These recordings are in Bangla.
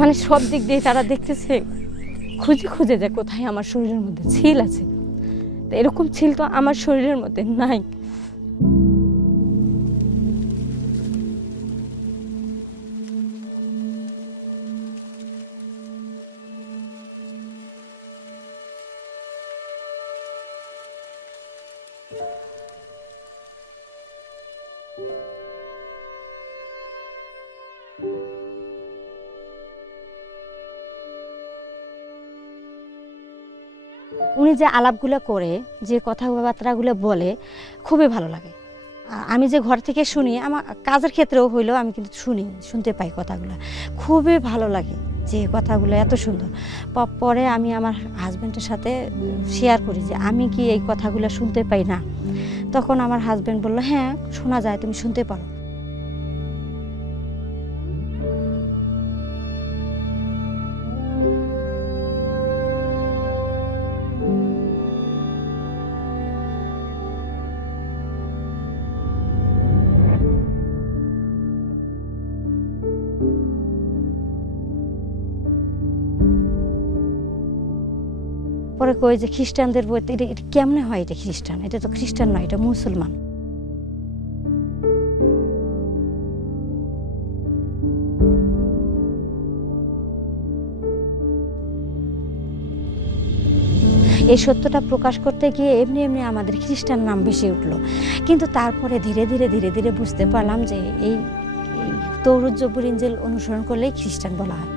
মানে সব দিক দিয়ে তারা দেখতেছে, খুঁজে খুঁজে যে কোথায় আমার শরীরের মধ্যে ছিল আছে। তো এরকম ছিল তো আমার শরীরের মধ্যে নাই। উনি যে আলাপগুলো করে, যে কথাবার্তাগুলো বলে, খুবই ভালো লাগে। আমি যে ঘর থেকে শুনি, আমার কাজের ক্ষেত্রেও হইলেও আমি কিন্তু শুনতে পাই কথাগুলো, খুবই ভালো লাগে যে কথাগুলো এত সুন্দর। পরে আমি আমার হাজব্যান্ডের সাথে শেয়ার করি যে আমি কি এই কথাগুলো শুনতে পাই না। তখন আমার হাজব্যান্ড বলল, হ্যাঁ শোনা যায়, তুমি শুনতে পারো। পরে কই যে খ্রিস্টানদের বই, এটা কেমনে হয়, এটা খ্রিস্টান, এটা তো খ্রিস্টান নয়, এটা মুসলমান। এই সত্যটা প্রকাশ করতে গিয়ে এমনি এমনি আমাদের খ্রিস্টান নাম বেশি উঠলো। কিন্তু তারপরে ধীরে ধীরে ধীরে ধীরে বুঝতে পারলাম যে এই তৌরুজ জব্বুর ইনজিল অনুসরণ করলেই খ্রিস্টান বলা হয়।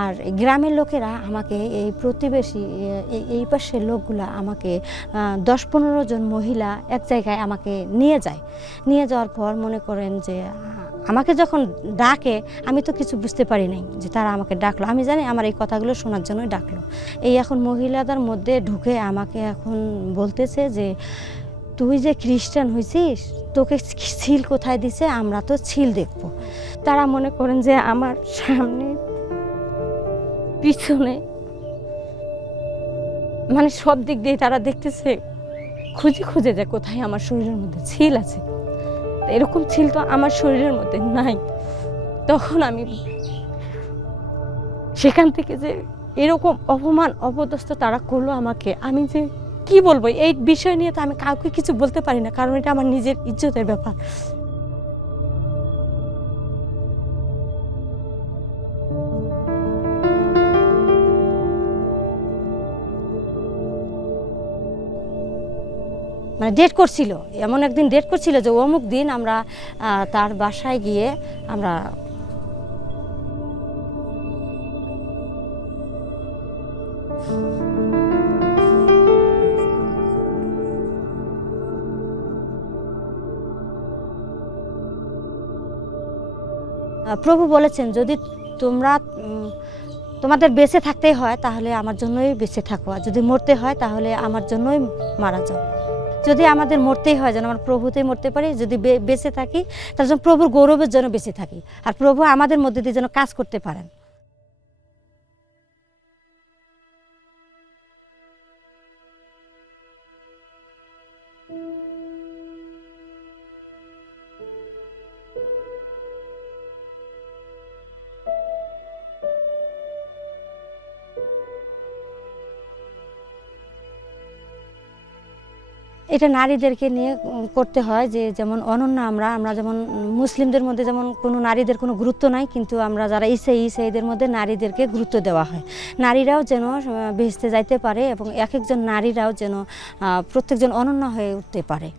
আর গ্রামের লোকেরা আমাকে, এই প্রতিবেশী এই পাশের লোকগুলা আমাকে 10-15 জন মহিলা এক জায়গায় আমাকে নিয়ে যায়। নিয়ে যাওয়ার পর মনে করেন যে আমাকে যখন ডাকে, আমি তো কিছু বুঝতে পারি নাই যে তারা আমাকে ডাকলো। আমি জানি আমার এই কথাগুলো শোনার জন্যই ডাকলো। এই এখন মহিলাদের মধ্যে ঢুকে আমাকে এখন বলতেছে যে, তুই যে খ্রিস্টান হয়েছিস, তোকে ছিল কোথায় দিছে, আমরা তো ছিল দেখবো। তারা মনে করেন যে আমার সামনে পিছনে, মানে সব দিক দিয়ে তারা দেখতেছে, খুঁজে খুঁজে যে কোথায় আমার শরীরের মধ্যে ছিল আছে। এরকম ছিল তো আমার শরীরের মধ্যে নাই। তখন আমি সেখান থেকে যে এরকম অপমান অপদস্থ তারা করলো আমাকে, আমি যে কি বলবো এই বিষয় নিয়ে, তো আমি কাউকে কিছু বলতে পারি না, কারণ এটা আমার নিজের ইজ্জতের ব্যাপার। মানে ডেট করছিল, এমন একদিন ডেট করছিল যে অমুক দিন আমরা তার বাসায় গিয়ে আমরা প্রভু বলেছেন, যদি তোমরা তোমাদের বেঁচে থাকতেই হয় তাহলে আমার জন্যই বেঁচে থাকো, আর যদি মরতে হয় তাহলে আমার জন্যই মারা যাও। যদি আমাদের মরতেই হয়, যেন আমরা প্রভুতেই মরতে পারি। যদি বেঁচে থাকি তাহলে যেন প্রভুর গৌরবের জন্য বেঁচে থাকি, আর প্রভু আমাদের মধ্যে দিয়ে যেন কাজ করতে পারেন। এটা নারীদেরকে নিয়ে করতে হয়, যে যেমন অনন্য আমরা যেমন মুসলিমদের মধ্যে যেমন কোনো নারীদের কোনো গুরুত্ব নাই, কিন্তু আমরা যারা ইসাইদের মধ্যে নারীদেরকে গুরুত্ব দেওয়া হয়। নারীরাও যেন বেহেশতে যাইতে পারে, এবং এক একজন নারীরাও যেন প্রত্যেকজন অনন্য হয়ে উঠতে পারে।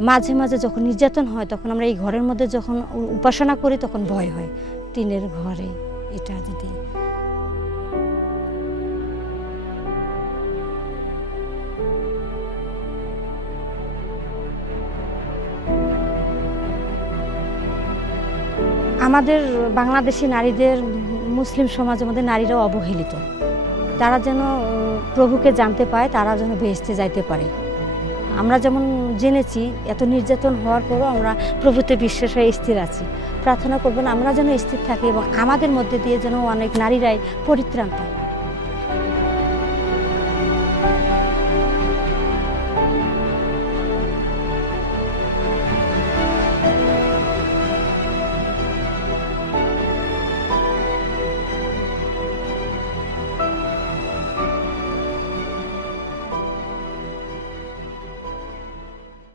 মাঝে মাঝে যখন নির্যাতন হয় তখন আমরা এই ঘরের মধ্যে যখন উপাসনা করি তখন ভয় হয়, টিনের ঘরে এটা যদি। আমাদের বাংলাদেশি নারীদের, মুসলিম সমাজের মধ্যে নারীরাও অবহেলিত। তারা যেন প্রভুকে জানতে পায়, তারা যেন বেহেশতে যাইতে পারে। আমরা যেমন জেনেছি এত নির্যাতন হওয়ার পরও আমরা প্রভুতে বিশ্বাস হয়ে স্থির আছি। প্রার্থনা করবেন আমরা যেন স্থির থাকি এবং আমাদের মধ্যে দিয়ে যেন অনেক নারীরাই পরিত্রাণ পায়।